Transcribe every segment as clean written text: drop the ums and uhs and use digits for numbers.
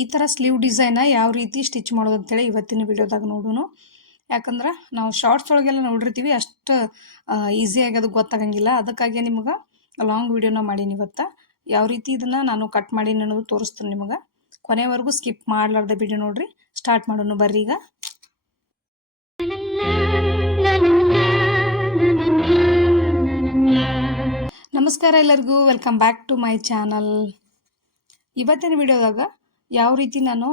ಈ ಥರ sleeve design ಯಾವ ರೀತಿ ಸ್ಟಿಚ್ ಮಾಡೋದು ಅಂತೇಳಿ ಇವತ್ತಿನ ವಿಡಿಯೋದಾಗ ನೋಡೋಣ. ಯಾಕಂದ್ರೆ ನಾವು ಶಾರ್ಟ್ಸ್ ಒಳಗೆಲ್ಲ ನೋಡಿರ್ತೀವಿ, ಅಷ್ಟು ಈಸಿಯಾಗಿ ಅದು ಗೊತ್ತಾಗಂಗಿಲ್ಲ. ಅದಕ್ಕಾಗಿ ನಿಮ್ಗೆ ಲಾಂಗ್ ವಿಡಿಯೋನ ಮಾಡೀನಿ ಇವತ್ತು. ಯಾವ ರೀತಿ ಇದನ್ನು ನಾನು ಕಟ್ ಮಾಡೀನಿ ಅನ್ನೋದು ತೋರಿಸ್ತೀನಿ ನಿಮಗೆ. ಕೊನೆವರೆಗೂ ಸ್ಕಿಪ್ ಮಾಡಲಾರ್ದ ವಿಡಿಯೋ ನೋಡ್ರಿ. ಸ್ಟಾರ್ಟ್ ಮಾಡೋಣ ಬರ್ರಿ ಈಗ. ನಮಸ್ಕಾರ ಎಲ್ಲರಿಗೂ, welcome back to my channel. ಇವತ್ತಿನ ವಿಡಿಯೋದಾಗ ಯಾವ ರೀತಿ ನಾನು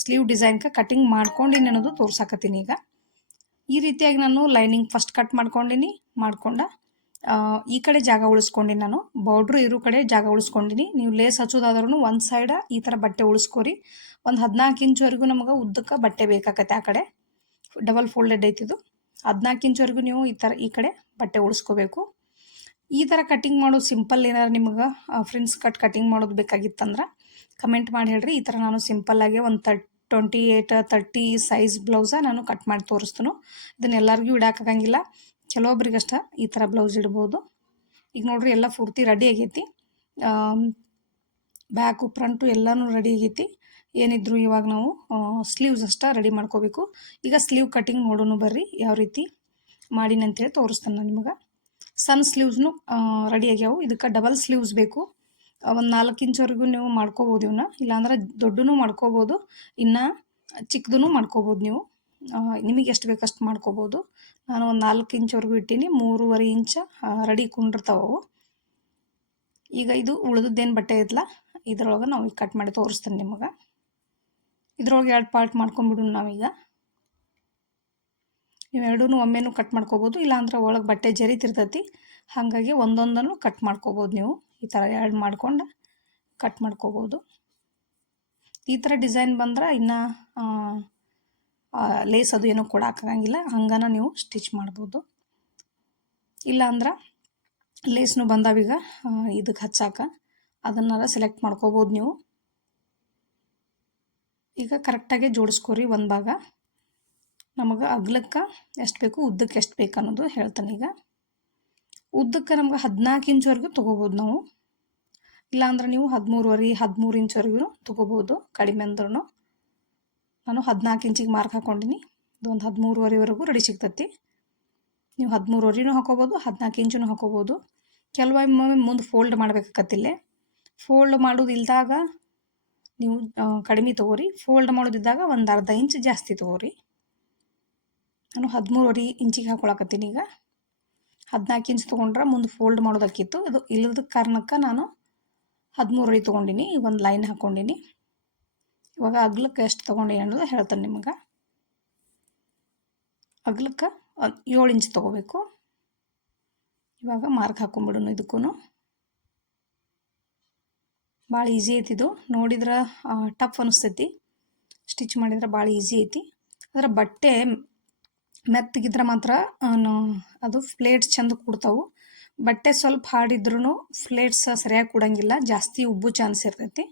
ಸ್ಲೀವ್ ಡಿಸೈನ್ಗೆ ಕಟಿಂಗ್ ಮಾಡ್ಕೊಂಡಿನಿ ಅನ್ನೋದು ತೋರ್ಸಾಕತ್ತೀನಿ. ಈಗ ಈ ರೀತಿಯಾಗಿ ನಾನು ಲೈನಿಂಗ್ ಫಸ್ಟ್ ಕಟ್ ಮಾಡ್ಕೊಂಡ ಈ ಕಡೆ ಜಾಗ ಉಳಿಸ್ಕೊಂಡಿನಿ. ನಾನು ಬಾರ್ಡ್ರು ಇರೋ ಕಡೆ ಜಾಗ ಉಳಿಸ್ಕೊಂಡಿನಿ. ನೀವು ಲೇಸ್ ಹಚ್ಚೋದಾದ್ರೂ ಒಂದು ಸೈಡ ಈ ಥರ ಬಟ್ಟೆ ಉಳಿಸ್ಕೊರಿ. ಒಂದು 14 ಇಂಚ್ವರೆಗೂ ನಮಗೆ ಉದ್ದಕ್ಕೆ ಬಟ್ಟೆ ಬೇಕಾಗತ್ತೆ. ಆ ಕಡೆ ಡಬಲ್ ಫೋಲ್ಡೆಡ್ ಐತಿದು. 14 ಇಂಚ್ವರೆಗೂ ನೀವು ಈ ಕಡೆ ಬಟ್ಟೆ ಉಳಿಸ್ಕೋಬೇಕು. ಈ ಥರ ಕಟಿಂಗ್ ಮಾಡೋದು ಸಿಂಪಲ್. ಏನಾರು ನಿಮಗೆ ಫ್ರೆಂಡ್ಸ್ ಕಟಿಂಗ್ ಮಾಡೋದು ಬೇಕಾಗಿತ್ತಂದ್ರೆ ಕಮೆಂಟ್ ಮಾಡಿ ಹೇಳ್ರಿ. ಈ ಥರ ನಾನು ಸಿಂಪಲ್ಲಾಗಿ ಒಂದು 28-30 ಸೈಜ್ ಬ್ಲೌಸ ನಾನು ಕಟ್ ಮಾಡಿ ತೋರಿಸ್ತೀನಿ. ಇದನ್ನು ಎಲ್ಲರಿಗೂ ಇಡೋಕ್ಕಾಗಂಗಿಲ್ಲ, ಕೆಲವೊಬ್ರಿಗಷ್ಟ ಈ ಥರ ಬ್ಲೌಸ್ ಇಡ್ಬೋದು. ಈಗ ನೋಡ್ರಿ, ಎಲ್ಲ ಪೂರ್ತಿ ರೆಡಿ ಆಗೈತಿ. ಬ್ಯಾಕು ಫ್ರಂಟು ಎಲ್ಲನೂ ರೆಡಿ ಆಗೈತಿ. ಏನಿದ್ರು ಇವಾಗ ನಾವು ಸ್ಲೀವ್ಸ್ ಅಷ್ಟ ರೆಡಿ ಮಾಡ್ಕೋಬೇಕು. ಈಗ ಸ್ಲೀವ್ ಕಟಿಂಗ್ ನೋಡೋಣ ಬರ್ರಿ, ಯಾವ ರೀತಿ ಮಾಡೀನಿ ಅಂತೇಳಿ ತೋರಿಸ್ತಾನೆ ನಾನು ನಿಮಗೆ. ಸಣ್ಣ ಸ್ಲೀವ್ಸ್ನು ರೆಡಿ ಆಗ್ಯಾವು. ಇದಕ್ಕೆ ಡಬಲ್ ಸ್ಲೀವ್ಸ್ ಬೇಕು. ಒಂದು 4 ಇಂಚ್ವರೆಗೂ ನೀವು ಮಾಡ್ಕೋಬೋದು ಇವನ್ನ. ಇಲ್ಲಾಂದ್ರೆ ದೊಡ್ಡನೂ ಮಾಡ್ಕೋಬೋದು, ಇನ್ನು ಚಿಕ್ಕದೂ ಮಾಡ್ಕೋಬೋದು. ನೀವು ನಿಮಗೆ ಎಷ್ಟು ಬೇಕಷ್ಟು ಮಾಡ್ಕೋಬೋದು. ನಾನು ಒಂದು 4 ಇಂಚ್ವರೆಗೂ ಇಟ್ಟೀನಿ. 3.5 ಇಂಚ್ ರೆಡಿ ಕೊಂಡಿರ್ತಾವೆ. ಈಗ ಇದು ಉಳಿದದ್ದೇನು ಬಟ್ಟೆ ಐತಲ್ಲ, ಇದ್ರೊಳಗೆ ನಾವು ಈಗ ಕಟ್ ಮಾಡಿ ತೋರಿಸ್ತೇನೆ ನಿಮಗೆ. ಇದ್ರೊಳಗೆ 2 ಪಾರ್ಟ್ ಮಾಡ್ಕೊಂಬಿಡೋಣ ನಾವೀಗ. ಇವೆರಡೂ ಒಮ್ಮೆನೂ ಕಟ್ ಮಾಡ್ಕೋಬೋದು, ಇಲ್ಲಾಂದ್ರೆ ಒಳಗೆ ಬಟ್ಟೆ ಜರಿತಿರ್ತೈತಿ. ಹಾಗಾಗಿ ಒಂದೊಂದನ್ನು ಕಟ್ ಮಾಡ್ಕೋಬೋದು. ನೀವು ಈ ಥರ 2 ಮಾಡ್ಕೊಂಡು ಕಟ್ ಮಾಡ್ಕೋಬೋದು. ಈ ಥರ ಡಿಸೈನ್ ಬಂದ್ರೆ ಇನ್ನು ಲೇಸ್ ಅದು ಏನೂ ಕೊಡೋಕ್ಕಾಗಂಗಿಲ್ಲ, ಹಂಗನ ನೀವು ಸ್ಟಿಚ್ ಮಾಡ್ಬೋದು. ಇಲ್ಲಾಂದ್ರೆ ಲೇಸ್ನು ಬಂದಾವೀಗ ಇದಕ್ಕೆ ಹಚ್ಚಾಕ, ಅದನ್ನಾರ ಸೆಲೆಕ್ಟ್ ಮಾಡ್ಕೋಬೋದು ನೀವು. ಈಗ ಕರೆಕ್ಟಾಗಿ ಜೋಡಿಸ್ಕೊರಿ. ಒಂದು ಭಾಗ ನಮಗೆ ಅಗಲಕ್ಕೆ ಎಷ್ಟು ಬೇಕು, ಉದ್ದಕ್ಕೆ ಎಷ್ಟು ಬೇಕು ಅನ್ನೋದು ಹೇಳ್ತಾನೆ. ಈಗ ಉದ್ದಕ್ಕೆ ನಮ್ಗೆ 14 ಇಂಚ್ವರೆಗೂ ತೊಗೋಬೋದು ನಾವು. ಇಲ್ಲಾಂದ್ರೆ ನೀವು 13 ಇಂಚ್ವರೆಗೂ ತೊಗೋಬೋದು, ಕಡಿಮೆ ಅಂದ್ರೂ. ನಾನು 14 ಇಂಚಿಗೆ ಮಾರ್ಕ್ ಹಾಕ್ಕೊಂಡಿನಿ. ಇದೊಂದು 13.5ವರೆಗೂ ರೆಡಿ ಸಿಗ್ತೈತಿ. ನೀವು 13.5ನೂ ಹಾಕೋಬೋದು, 14 ಇಂಚೂ ಹಾಕೋಬೋದು. ಕೆಲವೊಮ್ಮೆ ಮುಂದೆ ಫೋಲ್ಡ್ ಮಾಡಬೇಕಾಗತ್ತಿಲ್ಲೇ. ಫೋಲ್ಡ್ ಮಾಡೋದು ಇಲ್ದಾಗ ನೀವು ಕಡಿಮೆ ತೊಗೋರಿ. ಫೋಲ್ಡ್ ಮಾಡೋದಿದ್ದಾಗ ಒಂದು ಅರ್ಧ ಇಂಚ್ ಜಾಸ್ತಿ ತೊಗೋರಿ. ನಾನು 13.5 ಇಂಚಿಗೆ ಹಾಕೊಳಕತ್ತೀನಿ. ಈಗ 14 ಇಂಚ್ ತೊಗೊಂಡ್ರೆ ಮುಂದೆ ಫೋಲ್ಡ್ ಮಾಡೋದಕ್ಕಿತ್ತು. ಅದು ಇಲ್ಲದ ಕಾರಣಕ್ಕೆ ನಾನು 13.5 ತೊಗೊಂಡಿನಿ. ಈಗ ಒಂದು ಲೈನ್ ಹಾಕ್ಕೊಂಡಿನಿ. ಇವಾಗ ಅಗ್ಲಕ್ಕೆ ಎಷ್ಟು ತೊಗೊಂಡಿನಿ ಅನ್ನೋದು ಹೇಳ್ತಾನೆ ನಿಮಗೆ. ಅಗ್ಲಕ್ಕೆ 7 ಇಂಚ್ ತೊಗೋಬೇಕು. ಇವಾಗ ಮಾರ್ಕ್ ಹಾಕೊಂಡ್ಬಿಡೋಣ. ಇದಕ್ಕೂ ಭಾಳ ಈಸಿ ಐತಿದು. ನೋಡಿದ್ರೆ ಟಫ್ ಅನಿಸ್ತೈತಿ, ಸ್ಟಿಚ್ ಮಾಡಿದ್ರೆ ಭಾಳ ಈಸಿ ಐತಿ. ಅದರ ಬಟ್ಟೆ ಮೆತ್ತಗಿದ್ರೆ ಮಾತ್ರ ಅದು ಫ್ಲೇಟ್ಸ್ ಚೆಂದ ಕೂಡ್ತಾವು. ಬಟ್ಟೆ ಸ್ವಲ್ಪ ಹಾಡಿದ್ರೂ ಫ್ಲೇಟ್ಸ್ ಸರಿಯಾಗಿ ಕೂಡಂಗಿಲ್ಲ, ಜಾಸ್ತಿ ಉಬ್ಬು ಚಾನ್ಸ್ ಇರ್ತೈತಿ.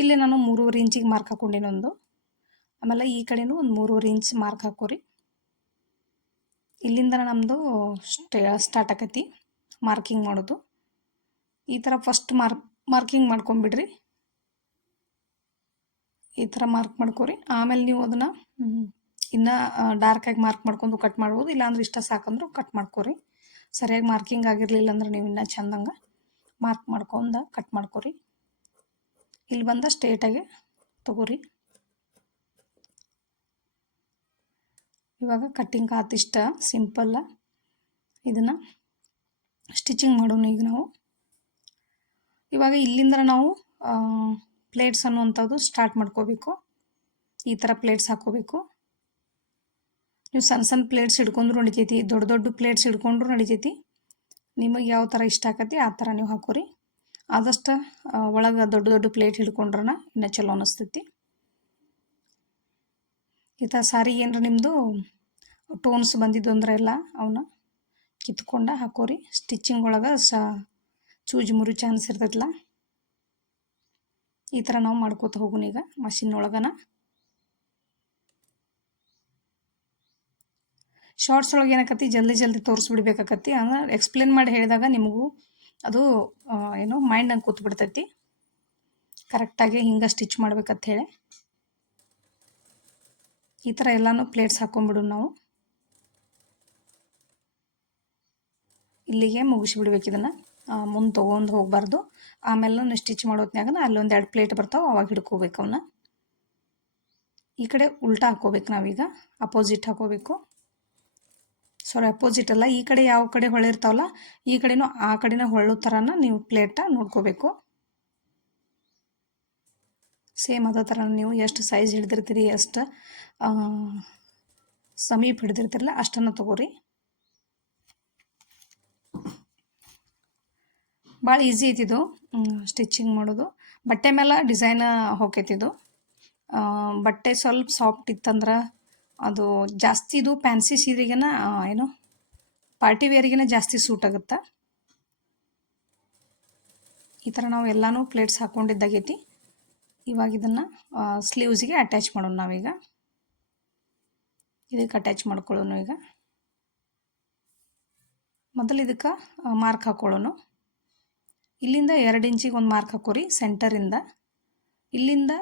ಇಲ್ಲಿ ನಾನು 3.5 ಇಂಚಿಗೆ ಮಾರ್ಕ್ ಹಾಕೊಂಡಿನಿ ಒಂದು. ಆಮೇಲೆ ಈ ಕಡೆನೂ ಒಂದು 3.5 ಇಂಚ್ ಮಾರ್ಕ್ ಹಾಕೋರಿ. ಇಲ್ಲಿಂದ ನಮ್ಮದು ಸ್ಟಾರ್ಟ್ ಆಕೈತಿ ಮಾರ್ಕಿಂಗ್ ಮಾಡೋದು. ಈ ಥರ ಫಸ್ಟ್ ಮಾರ್ಕಿಂಗ್ ಮಾಡ್ಕೊಂಬಿಡ್ರಿ. ಈ ಥರ ಮಾರ್ಕ್ ಮಾಡ್ಕೊರಿ. ಆಮೇಲೆ ನೀವು ಅದನ್ನು ಇನ್ನು ಡಾರ್ಕಾಗಿ ಮಾರ್ಕ್ ಮಾಡ್ಕೊಂಡು ಕಟ್ ಮಾಡ್ಬೋದು, ಇಲ್ಲಾಂದ್ರೆ ಇಷ್ಟ ಸಾಕಂದ್ರೂ ಕಟ್ ಮಾಡ್ಕೊರಿ. ಸರಿಯಾಗಿ ಮಾರ್ಕಿಂಗ್ ಆಗಿರಲಿಲ್ಲ ಅಂದ್ರೆ ನೀವು ಇನ್ನೂ ಚೆಂದಂಗೆ ಮಾರ್ಕ್ ಮಾಡ್ಕೊಂಡು ಕಟ್ ಮಾಡ್ಕೊರಿ. ಇಲ್ಲಿ ಬಂದ ಸ್ಟ್ರೇಟಾಗಿ ತೊಗೋರಿ. ಇವಾಗ ಕಟ್ಟಿಂಗ್ ಆತಿಷ್ಟ ಸಿಂಪಲ್ಲ. ಇದನ್ನು ಸ್ಟಿಚಿಂಗ್ ಮಾಡೋಣ ಈಗ ನಾವು. ಇವಾಗ ಇಲ್ಲಿಂದ ನಾವು ಪ್ಲೇಟ್ಸ್ ಅನ್ನುವಂಥದ್ದು ಸ್ಟಾರ್ಟ್ ಮಾಡ್ಕೋಬೇಕು. ಈ ಥರ ಪ್ಲೇಟ್ಸ್ ಹಾಕೋಬೇಕು. ನೀವು ಸಣ್ಣ ಪ್ಲೇಟ್ಸ್ ಹಿಡ್ಕೊಂಡ್ರು ನಡಿತೈತಿ, ದೊಡ್ಡ ಪ್ಲೇಟ್ಸ್ ಹಿಡ್ಕೊಂಡ್ರು ನಡಿತೈತಿ. ನಿಮಗೆ ಯಾವ ಥರ ಇಷ್ಟ ಆಕತಿ ಆ ಥರ ನೀವು ಹಾಕೋರಿ. ಆದಷ್ಟು ಒಳಗೆ ದೊಡ್ಡ ಪ್ಲೇಟ್ ಹಿಡ್ಕೊಂಡ್ರನ ಇನ್ನೂ ಚಲೋ ಅನ್ನಿಸ್ತೈತಿ. ಈ ಥರ ಸಾರಿಗೆ ಏನರ ನಿಮ್ಮದು ಟೋನ್ಸ್ ಬಂದಿದ್ದು ಅಂದ್ರೆ ಎಲ್ಲ ಅವನ್ನ ಕಿತ್ಕೊಂಡು ಹಾಕೋರಿ. ಸ್ಟಿಚಿಂಗ್ ಒಳಗೆ ಚೂಜು ಮುರು ಚಾನ್ಸ್ ಇರ್ತೈತಲ್ಲ. ಈ ಥರ ನಾವು ಮಾಡ್ಕೋತ ಹೋಗೋಣ ಈಗ ಮಷಿನ್ ಒಳಗನ. ಶಾರ್ಟ್ಸ್ ಒಳಗೆ ಏನಾಕತಿ, ಜಲ್ದಿ ತೋರಿಸ್ಬಿಡ್ಬೇಕಾಕತಿ. ಅಂದ್ರೆ ಎಕ್ಸ್ಪ್ಲೇನ್ ಮಾಡಿ ಹೇಳಿದಾಗ ನಿಮಗೂ ಅದು ಏನೋ ಮೈಂಡಂಗೆ ಕೂತ್ಬಿಡ್ತೈತಿ. ಕರೆಕ್ಟಾಗಿ ಹಿಂಗೆ ಸ್ಟಿಚ್ ಮಾಡ್ಬೇಕಂತ ಹೇಳಿ ಈ ಥರ ಎಲ್ಲನೂ ಪ್ಲೇಟ್ಸ್ ಹಾಕೊಂಡ್ಬಿಡು ನಾವು. ಇಲ್ಲಿಗೆ ಮುಗಿಸ್ಬಿಡ್ಬೇಕು ಇದನ್ನು, ಮುಂದೆ ತೊಗೊಂಡು ಹೋಗಬಾರ್ದು. ಆಮೇಲೆ ನಾನು ಸ್ಟಿಚ್ ಮಾಡೋತ್ನಾಗ ಅಲ್ಲೊಂದು 2 ಪ್ಲೇಟ್ ಬರ್ತಾವೆ, ಅವಾಗ ಹಿಡ್ಕೋಬೇಕು ಅವನ್ನ. ಈ ಕಡೆ ಉಲ್ಟಾ ಹಾಕೋಬೇಕು ನಾವೀಗ, ಅಪೋಸಿಟ್ ಹಾಕೋಬೇಕು. ಸಾರಿ ಅಪೋಸಿಟ್ ಅಲ್ಲ, ಈ ಕಡೆ ಯಾವ ಕಡೆ ಹೊಳೆ ಇರ್ತಾವಲ್ಲ ಈ ಕಡೆನೂ ಆ ಕಡೆನ ಹೊಳ್ಳೋ ಥರನ ನೀವು ಪ್ಲೇಟ ನೋಡ್ಕೋಬೇಕು. ಸೇಮ್ ಅದೇ ಥರ ನೀವು ಎಷ್ಟು ಸೈಜ್ ಹಿಡ್ದಿರ್ತೀರಿ, ಎಷ್ಟು ಸಮೀಪ ಹಿಡ್ದಿರ್ತಿರಲ್ಲ ಅಷ್ಟನ್ನು ತೊಗೋರಿ. ಭಾಳ ಈಸಿ ಐತಿದು ಸ್ಟಿಚಿಂಗ್ ಮಾಡೋದು. ಬಟ್ಟೆ ಮೇಲೆ ಡಿಸೈನ್ ಹೋಗೈತಿದು. ಬಟ್ಟೆ ಸ್ವಲ್ಪ ಸಾಫ್ಟ್ ಇತ್ತಂದ್ರೆ ಅದು ಜಾಸ್ತಿ ಇದು ಫ್ಯಾನ್ಸಿ ಸೀರೆಗೆನ ಏನು ಪಾರ್ಟಿ ವೇರಿಗೆನ ಜಾಸ್ತಿ ಸೂಟ್ ಆಗುತ್ತೆ. ಈ ಥರ ನಾವು ಎಲ್ಲನೂ ಪ್ಲೇಟ್ಸ್ ಹಾಕ್ಕೊಂಡಿದ್ದಾಗೈತಿ. ಇವಾಗ ಇದನ್ನು ಸ್ಲೀವ್ಸ್ಗೆ ಅಟ್ಯಾಚ್ ಮಾಡೋಣ ನಾವೀಗ. ಇದಕ್ಕೆ ಅಟ್ಯಾಚ್ ಮಾಡ್ಕೊಳ್ಳೋಣ. ಈಗ ಮೊದಲು ಇದಕ್ಕೆ ಮಾರ್ಕ್ ಹಾಕ್ಕೊಳ್ಳೋಣ. ಇಲ್ಲಿಂದ 2 ಇಂಚಿಗೆ ಒಂದು ಮಾರ್ಕ್ ಹಾಕೋರಿ ಸೆಂಟರಿಂದ. ಇಲ್ಲಿಂದ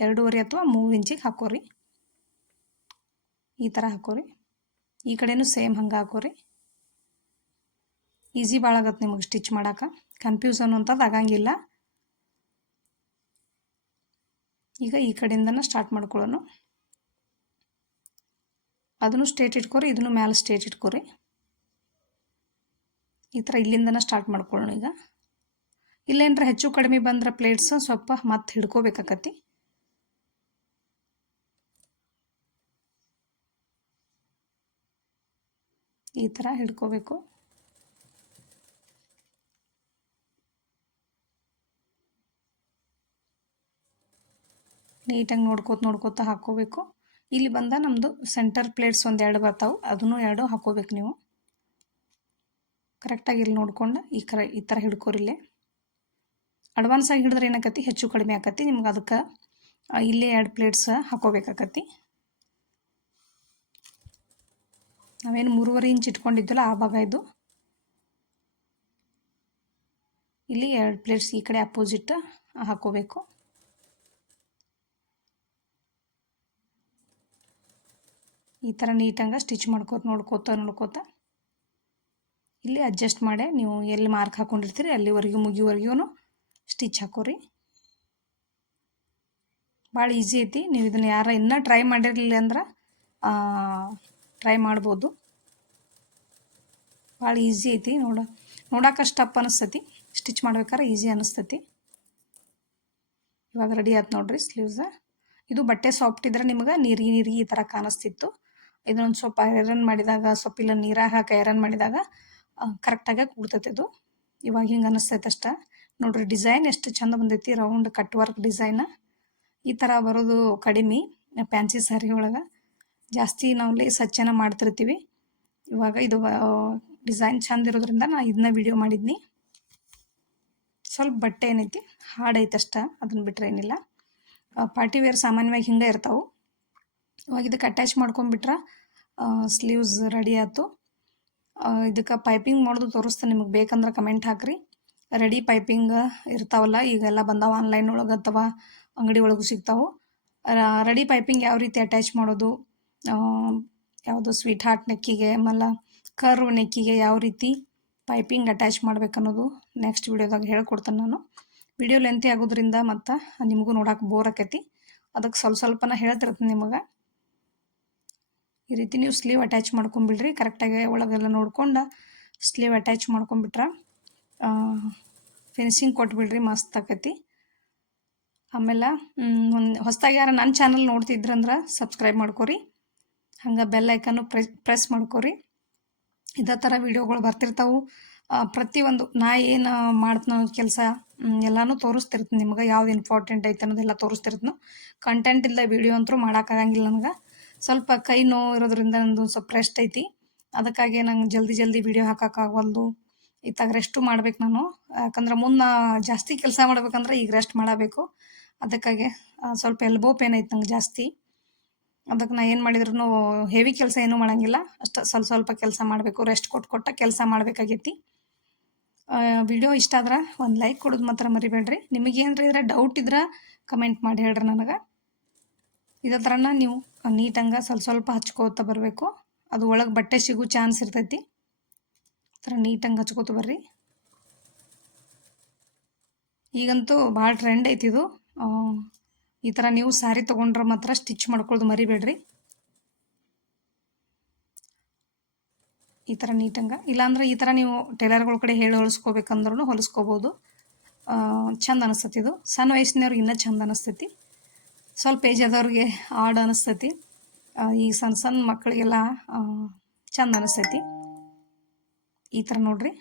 2.5 ಅಥವಾ 3 ಇಂಚಿಗೆ ಹಾಕೋರಿ. ಈ ಥರ ಹಾಕೋರಿ. ಈ ಕಡೆನೂ ಸೇಮ್ ಹಂಗೆ ಹಾಕೋರಿ. ಈಸಿ ಭಾಳ ಆಗತ್ತೆ ನಿಮಗೆ ಸ್ಟಿಚ್ ಮಾಡೋಕೆ, ಕನ್ಫ್ಯೂಸನ್ ಅಂತದ್ದು ಆಗಂಗಿಲ್ಲ. ಈಗ ಈ ಕಡೆಯಿಂದನೇ ಸ್ಟಾರ್ಟ್ ಮಾಡ್ಕೊಳ್ಳೋಣ. ಅದನ್ನು ಸ್ಟ್ರೇಟ್ ಇಟ್ಕೋರಿ, ಇದನ್ನು ಮ್ಯಾಲೆ ಸ್ಟ್ರೇಟ್ ಇಟ್ಕೋರಿ. ಈ ಥರ ಇಲ್ಲಿಂದನೇ ಸ್ಟಾರ್ಟ್ ಮಾಡ್ಕೊಳ್ಳೋಣ. ಈಗ ಇಲ್ಲೇನ್ರ ಹೆಚ್ಚು ಕಡಿಮೆ ಬಂದ್ರೆ ಪ್ಲೇಟ್ಸ್ ಸ್ವಲ್ಪ ಮತ್ತೆ ಹಿಡ್ಕೋಬೇಕಾಕತಿ. ಈ ಥರ ಹಿಡ್ಕೋಬೇಕು. ನೀಟಾಗಿ ನೋಡ್ಕೋತ ಹಾಕ್ಕೋಬೇಕು. ಇಲ್ಲಿ ಬಂದ ನಮ್ಮದು ಸೆಂಟರ್ ಪ್ಲೇಟ್ಸ್ ಒಂದು 2 ಬರ್ತಾವೆ, ಅದನ್ನು 2 ಹಾಕ್ಕೋಬೇಕು ನೀವು. ಕರೆಕ್ಟಾಗಿ ಇಲ್ಲಿ ನೋಡ್ಕೊಂಡು ಈ ಥರ ಹಿಡ್ಕೋರಿಲ್ಲೇ. ಅಡ್ವಾನ್ಸ್ ಆಗಿ ಹಿಡಿದ್ರೆ ಏನಾಕತಿ, ಹೆಚ್ಚು ಕಡಿಮೆ ಆಕತಿ ನಿಮ್ಗೆ. ಅದಕ್ಕೆ ಇಲ್ಲೇ 2 ಪ್ಲೇಟ್ಸ್ ಹಾಕೋಬೇಕಾಕತಿ. ನಾವೇನು 3.5 ಇಂಚ್ ಇಟ್ಕೊಂಡಿದ್ದಲ್ಲ ಆ ಭಾಗ ಇದು. ಇಲ್ಲಿ 2 ಪ್ಲೇಟ್ಸ್ ಈ ಕಡೆ ಅಪೋಸಿಟ್ ಹಾಕೋಬೇಕು. ಈ ಥರ ನೀಟಾಗಿ ಸ್ಟಿಚ್ ನೋಡ್ಕೋತ ಇಲ್ಲಿ ಅಡ್ಜಸ್ಟ್ ಮಾಡಿ ನೀವು ಎಲ್ಲಿ ಮಾರ್ಕ್ ಹಾಕ್ಕೊಂಡಿರ್ತೀರಿ ಅಲ್ಲಿವರೆಗೂ ಮುಗಿವರೆಗೂ ಸ್ಟಿಚ್ ಹಾಕೋರಿ. ಭಾಳ ಈಸಿ ಐತಿ. ನೀವು ಇದನ್ನು ಯಾರು ಇನ್ನೂ ಟ್ರೈ ಮಾಡಿರಲಿಲ್ಲ ಅಂದ್ರೆ ಟ್ರೈ ಮಾಡ್ಬೋದು. ಭಾಳ ಈಸಿ ಐತಿ. ನೋಡೋಕೆ ಟಫ್ ಅನಿಸ್ತತಿ, ಸ್ಟಿಚ್ ಮಾಡ್ಬೇಕಾದ್ರೆ ಈಸಿ ಅನಿಸ್ತತಿ. ಇವಾಗ ರೆಡಿ ಆಯ್ತು ನೋಡ್ರಿ ಸ್ಲೀವ್ಸ್. ಇದು ಬಟ್ಟೆ ಸಾಫ್ಟ್ ಇದ್ರೆ ನಿಮ್ಗೆ ನೀರಿಗೆ ಈ ಥರ ಕಾಣಿಸ್ತಿತ್ತು. ಇದನ್ನೊಂದು ಸ್ವಲ್ಪ ಐರನ್ ಮಾಡಿದಾಗ, ಸ್ವಲ್ಪ ಇಲ್ಲ ನೀರಾಗ ಹಾಕಿ ಐರನ್ ಮಾಡಿದಾಗ ಕರೆಕ್ಟಾಗಿ ಕೂಡ್ತೈತೆ ಇದು. ಇವಾಗ ಹಿಂಗೆ ಅನ್ನಿಸ್ತೈತೆ ಅಷ್ಟೆ. ನೋಡ್ರಿ ಡಿಸೈನ್ ಎಷ್ಟು ಚಂದ ಬಂದೈತಿ, ರೌಂಡ್ ಕಟ್ ವರ್ಕ್ ಡಿಸೈನ್. ಈ ಥರ ಬರೋದು ಕಡಿಮೆ ಫ್ಯಾನ್ಸಿ ಸ್ಯಾರಿ ಒಳಗೆ. ಜಾಸ್ತಿ ನಾವು ಲೇಸ್ ಹಚ್ಚನ ಮಾಡ್ತಿರ್ತೀವಿ. ಇವಾಗ ಇದು ಡಿಸೈನ್ ಚಂದ ಇರೋದ್ರಿಂದ ನಾನು ಇದನ್ನ ವಿಡಿಯೋ ಮಾಡಿದ್ನಿ. ಸ್ವಲ್ಪ ಬಟ್ಟೆ ಏನೈತಿ ಹಾರ್ಡ್ ಐತೆ ಅಷ್ಟೆ, ಅದನ್ನು ಬಿಟ್ಟರೆ ಏನಿಲ್ಲ. ಪಾರ್ಟಿ ವೇರ್ ಸಾಮಾನ್ಯವಾಗಿ ಹಿಂಗೆ ಇರ್ತಾವೆ. ಇವಾಗ ಇದಕ್ಕೆ ಅಟ್ಯಾಚ್ ಮಾಡ್ಕೊಂಡ್ಬಿಟ್ರೆ ಸ್ಲೀವ್ಸ್ ರೆಡಿ ಆಯ್ತು. ಇದಕ್ಕೆ ಪೈಪಿಂಗ್ ಮಾಡೋದು ತೋರಿಸ್ತೀನಿ, ನಿಮಗೆ ಬೇಕಂದ್ರೆ ಕಮೆಂಟ್ ಹಾಕಿರಿ. ರೆಡಿ ಪೈಪಿಂಗ್ ಇರ್ತಾವಲ್ಲ, ಈಗೆಲ್ಲ ಬಂದಾವ ಆನ್ಲೈನ್ ಒಳಗೆ ಅಥವಾ ಅಂಗಡಿ ಒಳಗೂ ಸಿಗ್ತಾವೆ. ರೆಡಿ ಪೈಪಿಂಗ್ ಯಾವ ರೀತಿ ಅಟ್ಯಾಚ್ ಮಾಡೋದು, ಯಾವುದು ಸ್ವೀಟ್ ಹಾರ್ಟ್ ನೆಕ್ಕಿಗೆ ಆಮೇಲೆ ಕರ್ವ್ ನೆಕ್ಕಿಗೆ ಯಾವ ರೀತಿ ಪೈಪಿಂಗ್ ಅಟ್ಯಾಚ್ ಮಾಡ್ಬೇಕನ್ನೋದು ನೆಕ್ಸ್ಟ್ ವಿಡಿಯೋದಾಗ ಹೇಳ್ಕೊಡ್ತೇನೆ ನಾನು. ವಿಡಿಯೋ ಲೆಂತಿ ಆಗೋದ್ರಿಂದ ಮತ್ತು ನಿಮಗೂ ನೋಡೋಕೆ ಬೋರ್ ಆಕೈತಿ, ಅದಕ್ಕೆ ಸ್ವಲ್ಪನ ಹೇಳ್ತಿರ್ತೀನಿ ನಿಮಗೆ. ಈ ರೀತಿ ನೀವು ಸ್ಲೀವ್ ಅಟ್ಯಾಚ್ ಮಾಡ್ಕೊಂಬಿಡ್ರಿ. ಕರೆಕ್ಟಾಗಿ ಒಳಗೆಲ್ಲ ನೋಡ್ಕೊಂಡು ಸ್ಲೀವ್ ಅಟ್ಯಾಚ್ ಮಾಡ್ಕೊಂಬಿಟ್ರೆ ಫಿನಿಶಿಂಗ್ ಕೊಟ್ಬಿಡ್ರಿ, ಮಸ್ತ್ ಆಕೈತಿ. ಆಮೇಲೆ ಹೊಸದಾಗಿ ಯಾರು ನನ್ನ ಚಾನಲ್ ನೋಡ್ತಿದ್ರಂದ್ರೆ ಸಬ್ಸ್ಕ್ರೈಬ್ ಮಾಡ್ಕೊರಿ, ಹಂಗೆ ಬೆಲ್ ಐಕನ್ನು ಪ್ರೆಸ್ ಮಾಡ್ಕೊರಿ. ಇದೇ ಥರ ವಿಡಿಯೋಗಳು ಬರ್ತಿರ್ತಾವೆ. ಪ್ರತಿಯೊಂದು ನಾ ಏನು ಮಾಡ್ತೀನಿ ಕೆಲಸ ಎಲ್ಲನೂ ತೋರಿಸ್ತಿರ್ತೀನಿ ನಿಮ್ಗೆ. ಯಾವ್ದು ಇಂಪಾರ್ಟೆಂಟ್ ಐತೆ ಅನ್ನೋದೆಲ್ಲ ತೋರಿಸ್ತಿರ್ತೀನಿ. ಕಂಟೆಂಟ್ ಇಲ್ಲ ವಿಡಿಯೋ ಅಂತೂ ಮಾಡೋಕ್ಕಾಗಂಗಿಲ್ಲ ನನಗೆ. ಸ್ವಲ್ಪ ಕೈ ನೋವು ಇರೋದ್ರಿಂದ ನಂದು ಸ್ವಲ್ಪ ರೆಸ್ಟ್ ಐತಿ, ಅದಕ್ಕಾಗಿ ನಂಗೆ ಜಲ್ದಿ ವಿಡಿಯೋ ಹಾಕೋಕ್ಕಾಗಲ್ದು. ಇತ್ತಾಗ ರೆಸ್ಟು ಮಾಡ್ಬೇಕು ನಾನು, ಯಾಕಂದ್ರೆ ಮುಂದೆ ಜಾಸ್ತಿ ಕೆಲಸ ಮಾಡ್ಬೇಕಂದ್ರೆ ಈಗ ರೆಸ್ಟ್ ಮಾಡಬೇಕು. ಅದಕ್ಕಾಗಿ ಸ್ವಲ್ಪ ಎಲ್ಬೋ ಪೇನ್ ಐತೆ ನಂಗೆ ಜಾಸ್ತಿ. ಅದಕ್ಕೆ ನಾ ಏನು ಮಾಡಿದ್ರು ಹೆವಿ ಕೆಲಸ ಏನೂ ಮಾಡೋಂಗಿಲ್ಲ, ಅಷ್ಟು ಸ್ವಲ್ಪ ಕೆಲಸ ಮಾಡಬೇಕು. ರೆಸ್ಟ್ ಕೊಟ್ಟ ಕೆಲಸ ಮಾಡಬೇಕಾಗೈತಿ. ವಿಡಿಯೋ ಇಷ್ಟ ಆದ್ರೆ ಒಂದು ಲೈಕ್ ಕೊಡೋದು ಮಾತ್ರ ಮರಿಬೇಡ್ರಿ. ನಿಮಗೇನ್ರ ಇದ್ರೆ ಡೌಟ್ ಇದ್ರೆ ಕಮೆಂಟ್ ಮಾಡಿ ಹೇಳ್ರಿ ನನಗೆ. ಇದೇ ಥರನ ನೀವು ನೀಟಂಗೆ ಸ್ವಲ್ಪ ಹಚ್ಕೋತ ಬರಬೇಕು. ಅದು ಒಳಗೆ ಬಟ್ಟೆ ಸಿಗೋ ಚಾನ್ಸ್ ಇರ್ತೈತಿ. ಈ ಥರ ನೀಟಂಗೆ ಹಚ್ಕೋತ ಬರ್ರಿ. ಈಗಂತೂ ಭಾಳ ಟ್ರೆಂಡ್ ಐತಿ ಇದು. ಈ ಥರ ನೀವು ಸ್ಯಾರಿ ತೊಗೊಂಡ್ರೆ ಮಾತ್ರ ಸ್ಟಿಚ್ ಮಾಡ್ಕೊಳ್ಳೋದು ಮರಿಬೇಡ್ರಿ. ಈ ಥರ ನೀಟಂಗೆ, ಇಲ್ಲಾಂದ್ರೆ ಈ ಥರ ನೀವು ಟೈಲರ್ಗಳ ಕಡೆ ಹೇಳಿ ಹೊಲಿಸ್ಕೋಬೇಕಂದ್ರೂ ಹೊಲಿಸ್ಕೋಬೋದು. ಚಂದ ಅನಿಸ್ತೈತಿ ಇದು. ಸಣ್ಣ ವಯಸ್ಸಿನವ್ರಿಗೆ ಇನ್ನೂ ಚಂದ ಅನಿಸ್ತೈತಿ. ಸ್ವಲ್ಪ ಏಜ್ ಆದವ್ರಿಗೆ ಆಡ್ ಅನಿಸ್ತೈತಿ. ಈ ಸಣ್ಣ ಸಣ್ಣ ಮಕ್ಕಳಿಗೆಲ್ಲ ಚಂದ ಅನಿಸ್ತೈತಿ. ಈ ಥರ ನೋಡ್ರಿ,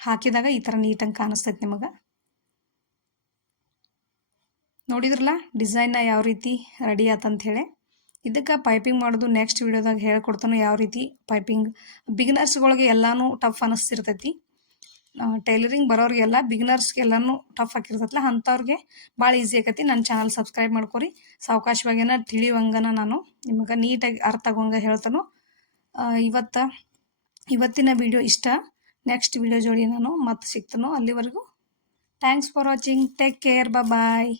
ಹಾಕಿದಾಗ ಈ ಥರ ನೀಟಂಗೆ ಕಾಣಿಸ್ತೈತಿ ನಿಮಗೆ. ನೋಡಿದ್ರಲ್ಲ ಡಿಸೈನ್ನ ಯಾವ ರೀತಿ ರೆಡಿ ಆತಂತ ಹೇಳಿ. ಇದಕ್ಕೆ ಪೈಪಿಂಗ್ ಮಾಡೋದು ನೆಕ್ಸ್ಟ್ ವಿಡಿಯೋದಾಗ ಹೇಳ್ಕೊಡ್ತಾನೆ. ಯಾವ ರೀತಿ ಪೈಪಿಂಗ್ ಬಿಗಿನರ್ಸ್ಗಳಿಗೆ ಎಲ್ಲನೂ ಟಫ್ ಅನ್ನಿಸ್ತಿರ್ತೈತಿ. ಟೈಲರಿಂಗ್ ಬರೋರಿಗೆಲ್ಲ ಬಿಗಿನರ್ಸ್ಗೆಲ್ಲನೂ ಟಫ್ ಆಗಿರ್ತೈತಲ್ಲ, ಅಂಥವ್ರಿಗೆ ಭಾಳ ಈಸಿ ಆಕೈತಿ. ನನ್ನ ಚಾನಲ್ ಸಬ್ಸ್ಕ್ರೈಬ್ ಮಾಡ್ಕೊರಿ. ಸಾವಕಾಶವಾಗೇನ ತಿಳಿಯುವಂಗನ ನಾನು ನಿಮಗೆ ನೀಟಾಗಿ ಅರ್ಥ ಆಗೋಂಗೆ ಹೇಳ್ತಾನೋ. ಇವತ್ತಿನ ವಿಡಿಯೋ ಇಷ್ಟ. ನೆಕ್ಸ್ಟ್ ವಿಡಿಯೋ ಜೋಡಿ ನಾನು ಮತ್ತೆ ಸಿಗ್ತಾನೋ. ಅಲ್ಲಿವರೆಗೂ thanks for watching. Take care. Bye.